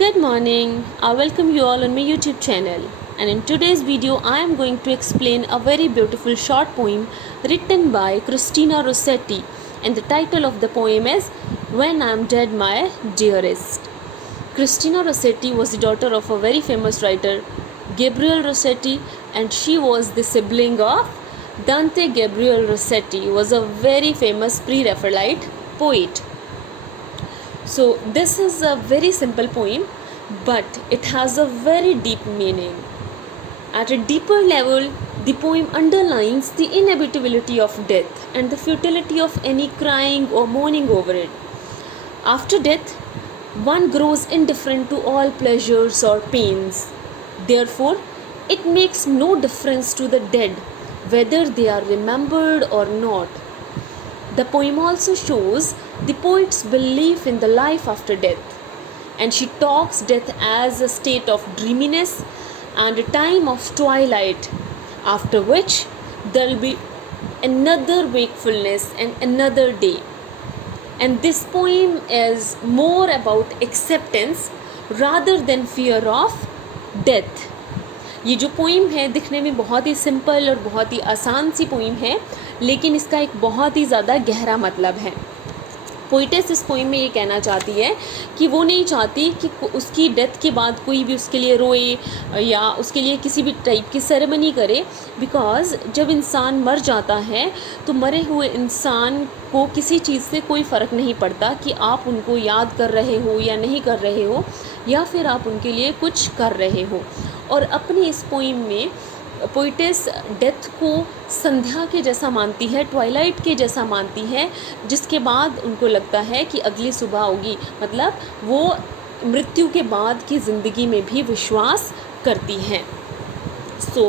Good morning. I welcome you all on my YouTube channel. And in today's video, I am going to explain a very beautiful short poem written by Christina Rossetti. And the title of the poem is When I Am Dead, My Dearest. Christina Rossetti was the daughter of a very famous writer, Gabriel Rossetti, and she was the sibling of Dante Gabriel Rossetti, who was a very famous pre-Raphaelite poet. So this is a very simple poem, but it has a very deep meaning. At a deeper level, the poem underlines the inevitability of death and the futility of any crying or mourning over it. After death, one grows indifferent to all pleasures or pains. Therefore, it makes no difference to the dead whether they are remembered or not. The poem also shows the poet's belief in the life after death, and she talks death as a state of dreaminess and a time of twilight, after which there will be another wakefulness and another day. And this poem is more about acceptance rather than fear of death. ये जो poem है दिखने में बहुत ही simple और बहुत ही आसान सी poem है, लेकिन इसका एक बहुत ही ज़्यादा गहरा मतलब है. पोइटेस इस पोइम में ये कहना चाहती है कि वो नहीं चाहती कि उसकी डेथ के बाद कोई भी उसके लिए रोए या उसके लिए किसी भी टाइप की सेरेमनी करे, बिकॉज़ जब इंसान मर जाता है तो मरे हुए इंसान को किसी चीज़ से कोई फ़र्क नहीं पड़ता कि आप उनको याद कर रहे हो या नहीं कर रहे हो, या फिर आप उनके लिए कुछ कर रहे हो. और अपनी इस पोइम में पोइटेस डेथ को संध्या के जैसा मानती है, ट्वाइलाइट के जैसा मानती है, जिसके बाद उनको लगता है कि अगली सुबह होगी. मतलब वो मृत्यु के बाद की ज़िंदगी में भी विश्वास करती हैं. So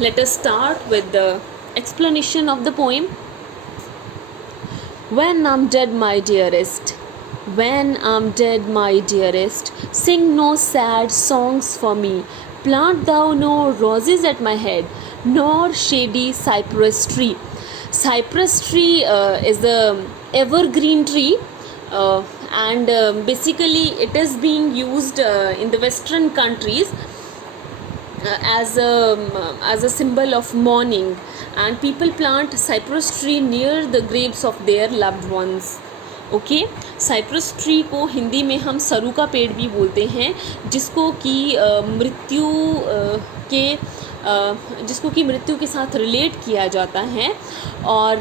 let us start with the explanation of the poem. When I'm dead, my dearest, when I'm dead, my dearest, sing no sad songs for me. Plant thou no roses at my head, nor shady cypress tree. Cypress tree is the evergreen tree, and basically it is being used in the Western countries as a symbol of mourning, and people plant cypress tree near the graves of their loved ones. Okay, cypress tree को हिंदी में हम सरू का पेड़ भी बोलते हैं, जिसको कि मृत्यु के साथ रिलेट किया जाता है. और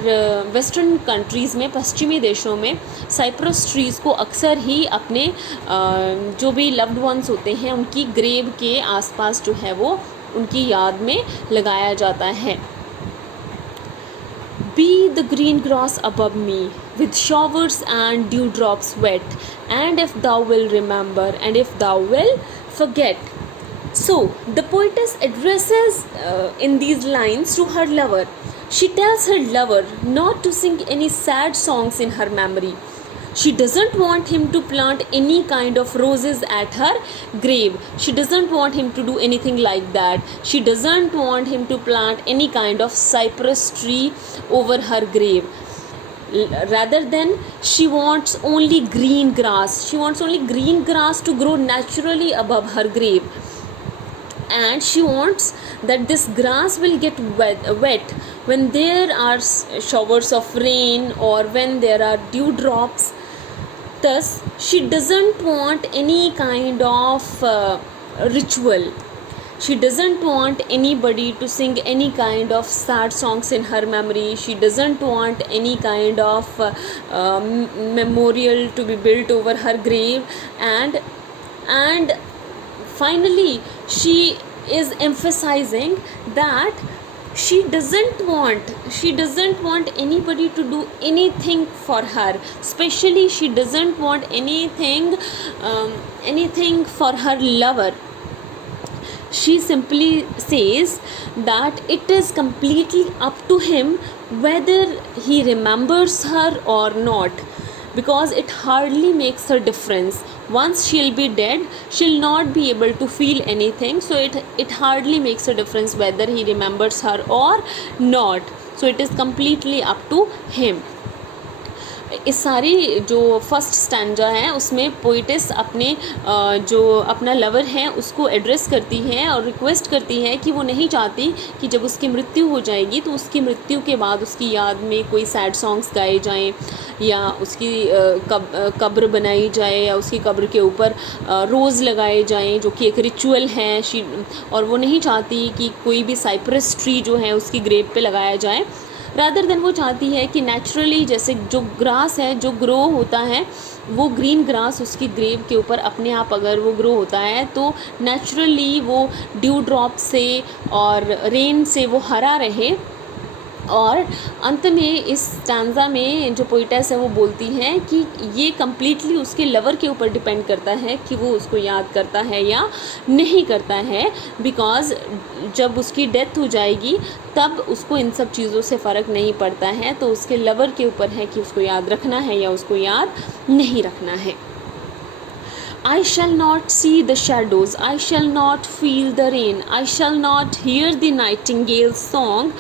वेस्टर्न कंट्रीज़ में, पश्चिमी देशों में साइप्रस ट्रीज़ को अक्सर ही अपने जो भी लव्ड वंस होते हैं उनकी ग्रेव के आसपास जो है वो उनकी याद में लगाया जाता है. Be the green grass above me, with showers and dewdrops wet, and if thou will remember, and if thou will forget. So, the poetess addresses in these lines to her lover. She tells her lover not to sing any sad songs in her memory. She doesn't want him to plant any kind of roses at her grave. She doesn't want him to do anything like that. She doesn't want him to plant any kind of cypress tree over her grave. Rather than, she wants only green grass. She wants only green grass to grow naturally above her grave. And she wants that this grass will get wet when there are showers of rain or when there are dewdrops. Thus, she doesn't want any kind of ritual. She doesn't want anybody to sing any kind of sad songs in her memory. She doesn't want any kind of memorial to be built over her grave. And finally, she is emphasizing that she doesn't want anybody to do anything for her. Especially, she doesn't want anything for her lover. She simply says that it is completely up to him whether he remembers her or not, because it hardly makes a difference. Once she'll be dead, she'll not be able to feel anything, so it hardly makes a difference whether he remembers her or not. So it is completely up to him. इस सारी जो first stanza है उसमें poetess अपने जो अपना lover है उसको एड्रेस करती है और रिक्वेस्ट करती है कि वो नहीं चाहती कि जब उसकी मृत्यु हो जाएगी तो उसकी मृत्यु के बाद उसकी याद में कोई सैड सॉन्ग्स गाए जाएं या उसकी कब्र बनाई जाए या उसकी कब्र के ऊपर रोज़ लगाए जाएं, जो कि एक रिचुअल है। और वो नहीं चाहती कि कोई भी साइप्रस ट्री जो है उसकी ग्रेव पे लगाया जाए। रादर देन वो चाहती है कि नेचुरली जैसे जो ग्रास है जो ग्रो होता है, वो ग्रीन ग्रास उसकी ग्रेव के ऊपर अपने आप अगर वो ग्रो होता है तो नेचुरली वो ड्यू ड्रॉप से और रेन से वो हरा रहे। और अंत में इस स्टैंजा में जो पोइटेस है वो बोलती है कि ये कम्प्लीटली उसके लवर के ऊपर डिपेंड करता है कि वो उसको याद करता है या नहीं करता है, बिकॉज़ जब उसकी डेथ हो जाएगी तब उसको इन सब चीज़ों से फ़र्क नहीं पड़ता है। तो उसके लवर के ऊपर है कि उसको याद रखना है या उसको याद नहीं रखना है। I shall not see the shadows, I shall not feel the rain, I shall not hear the nightingale's song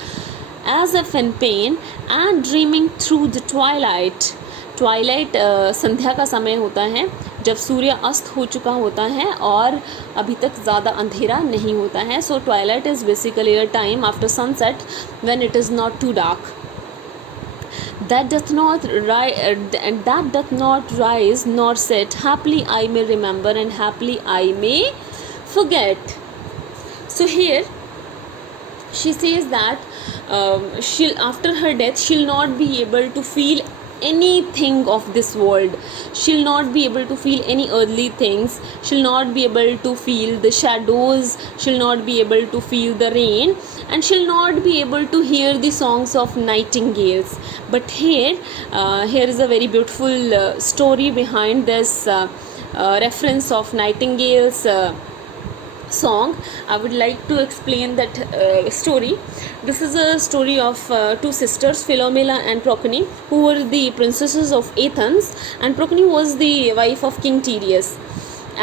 as if in pain and dreaming through the twilight. Twilight संध्या का समय होता है जब सूर्य अस्त हो चुका होता है और अभी तक ज़्यादा अंधेरा नहीं होता है। So twilight is basically a time after sunset when it is not too dark. That doth not rise nor set. Happily I may remember and happily I may forget. So here she says that she'll after her death she'll not be able to feel anything of this world. She'll not be able to feel any earthly things. She'll not be able to feel the shadows. She'll not be able to feel the rain, and she'll not be able to hear the songs of nightingales. But here is a very beautiful story behind this reference of nightingales song. I would like to explain that story. This is a story of two sisters, Philomela and Procne, who were the princesses of Athens, and Procne was the wife of King Tereus.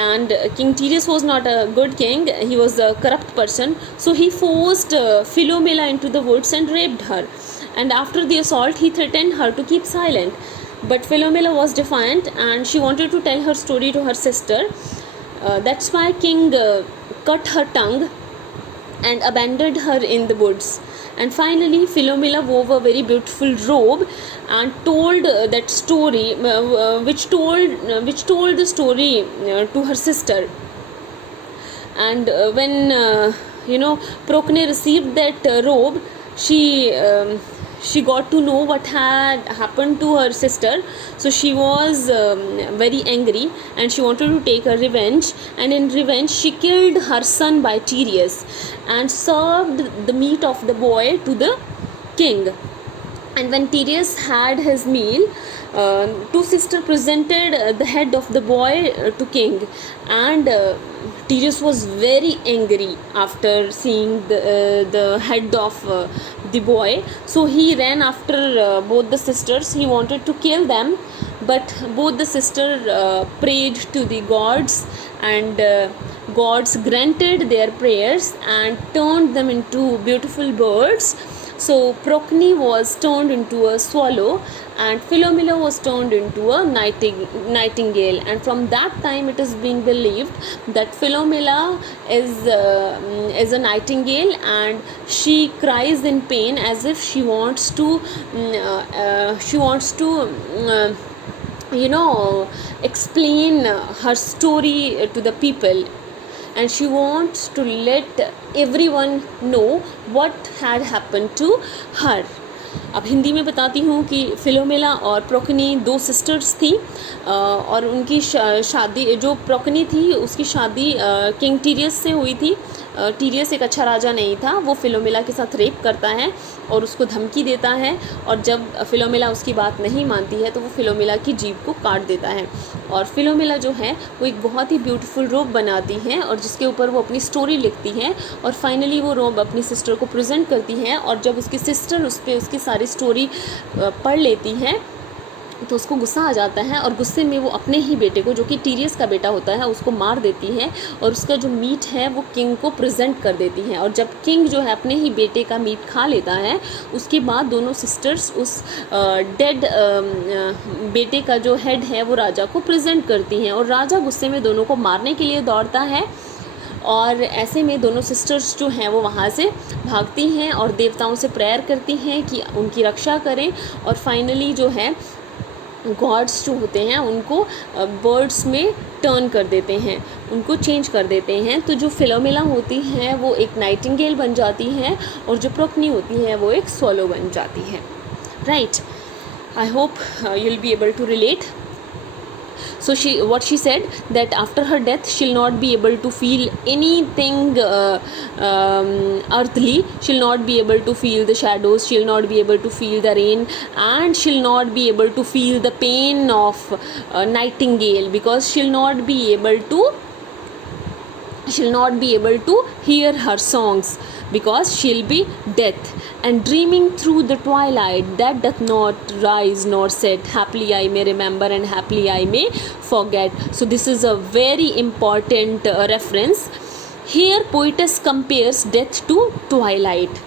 And King Tereus was not a good king, he was a corrupt person. So he forced Philomela into the woods and raped her, and after the assault he threatened her to keep silent. But Philomela was defiant and she wanted to tell her story to her sister. That's why king cut her tongue and abandoned her in the woods. And finally Philomela wove a very beautiful robe and told that story, which told the story to her sister. And when Procne received that robe, she got to know what had happened to her sister. So she was very angry and she wanted to take her revenge, and in revenge she killed her son by Tereus and served the meat of the boy to the king. And when Tereus had his meal, two sisters presented the head of the boy to king, and Tereus was very angry after seeing the head of the boy. So he ran after both the sisters. He wanted to kill them, but both the sisters prayed to the gods, and gods granted their prayers and turned them into beautiful birds. So Procne was turned into a swallow and Philomela was turned into a nightingale. And from that time it is being believed that Philomela is a nightingale, and she cries in pain as if she wants to explain her story to the people, and she wants to let everyone know what had happened to her. अब हिंदी में बताती हूँ कि फिलोमेला और प्रोकनी दो sisters थी और उनकी शादी, जो प्रोकनी थी उसकी शादी किंग टीरियस से हुई थी। टीरियस एक अच्छा राजा नहीं था, वो फिलोमेला के साथ रेप करता है और उसको धमकी देता है, और जब फिलोमेला उसकी बात नहीं मानती है तो वो फिलोमेला की जीभ को काट देता है। और फिलोमेला जो है वो एक बहुत ही ब्यूटीफुल रोब बनाती है और जिसके ऊपर वो अपनी स्टोरी लिखती है, और फाइनली वो रोब अपनी सिस्टर को प्रेजेंट करती है, और जब उसकी सिस्टर उस पर उसकी सारी स्टोरी पढ़ लेती है तो उसको गुस्सा आ जाता है और गुस्से में वो अपने ही बेटे को, जो कि टीरियस का बेटा होता है, उसको मार देती है और उसका जो मीट है वो किंग को प्रेजेंट कर देती है। और जब किंग जो है अपने ही बेटे का मीट खा लेता है, उसके बाद दोनों सिस्टर्स उस डेड बेटे का जो हेड है वो राजा को प्रेजेंट करती हैं और राजा गुस्से में दोनों को मारने के लिए दौड़ता है। और ऐसे में दोनों सिस्टर्स जो हैं वो वहाँ से भागती हैं और देवताओं से प्रेयर करती हैं कि उनकी रक्षा करें। और फाइनली जो है गॉड्स जो होते हैं उनको बर्ड्स में टर्न कर देते हैं, उनको चेंज कर देते हैं। तो जो फिलोमेला होती है वो एक नाइटिंगेल बन जाती है और जो प्रोक्नी होती है वो एक स्वॉलो बन जाती है। Right, I hope you will be able to relate. So what she said, that after her death she'll not be able to feel anything earthly. She'll not be able to feel the shadows, she'll not be able to feel the rain, and she'll not be able to feel the pain of nightingale, because she'll not be able to hear her songs, because she'll be death and dreaming through the twilight that doth not rise nor set. Happily I may remember and happily I may forget. So this is a very important reference. Here poetess compares death to twilight.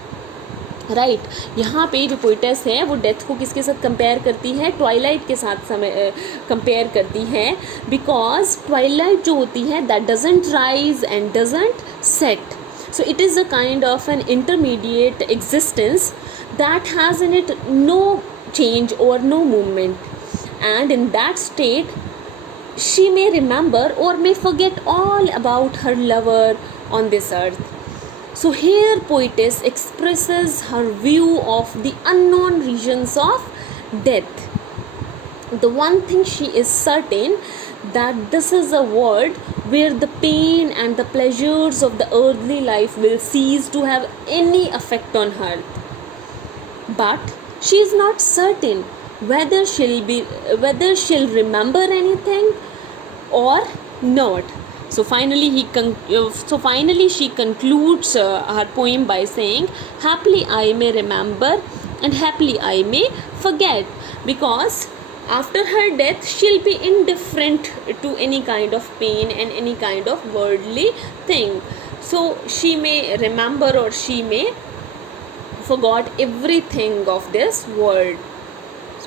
Right, यहाँ पे जो poetess है वो death को किसके साथ compare करती है? ट्वाइलाइट के साथ समय कंपेयर करती है, बिकॉज ट्वाइलाइट जो होती है that doesn't rise and doesn't set. So it is a kind of an intermediate existence that has in it no change or no movement, and in that state she may remember or may forget all about her lover on this earth. So here poetess expresses her view of the unknown regions of death. The one thing she is certain, that this is a world where the pain and the pleasures of the earthly life will cease to have any effect on her. But she is not certain whether she'll remember anything or not. So finally she concludes her poem by saying, happily I may remember and happily I may forget, because after her death she'll be indifferent to any kind of pain and any kind of worldly thing. So she may remember or she may forgot everything of this world,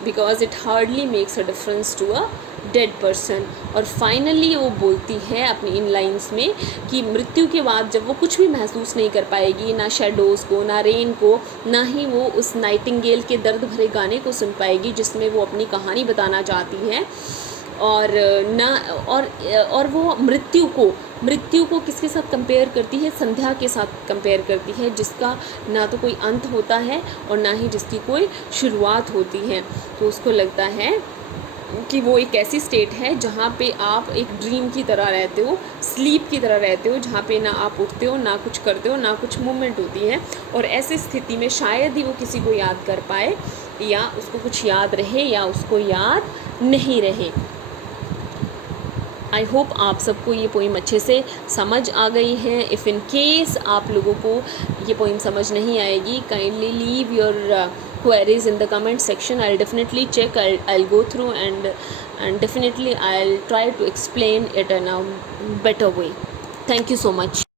because it hardly makes a difference to a dead person. और finally वो बोलती है अपनी इन lines में कि मृत्यु के बाद जब वो कुछ भी महसूस नहीं कर पाएगी, ना शेडोज़ को, ना रेन को, ना ही वो उस नाइटिंगेल के दर्द भरे गाने को सुन पाएगी जिसमें वो अपनी कहानी बताना चाहती है, और ना और वो मृत्यु को किसके साथ कंपेयर करती है? संध्या के साथ कंपेयर करती है, जिसका ना तो कोई अंत होता है और ना ही जिसकी कोई शुरुआत होती है. तो उसको लगता है कि वो एक ऐसी स्टेट है जहाँ पे आप एक ड्रीम की तरह रहते हो, स्लीप की तरह रहते हो, जहाँ पे ना आप उठते हो, ना कुछ करते हो, ना कुछ मूवमेंट होती है. और ऐसी स्थिति में शायद ही वो किसी को याद कर पाए, या उसको कुछ याद रहे या उसको याद नहीं रहे. आई होप आप सबको ये पोइम अच्छे से समझ आ गई है. इफ़ इन केस आप लोगों को ये पोइम समझ नहीं आएगी, kindly leave your queries in the comment section. I'll definitely check, I'll go through and definitely I'll try to explain it in a better way. Thank you so much.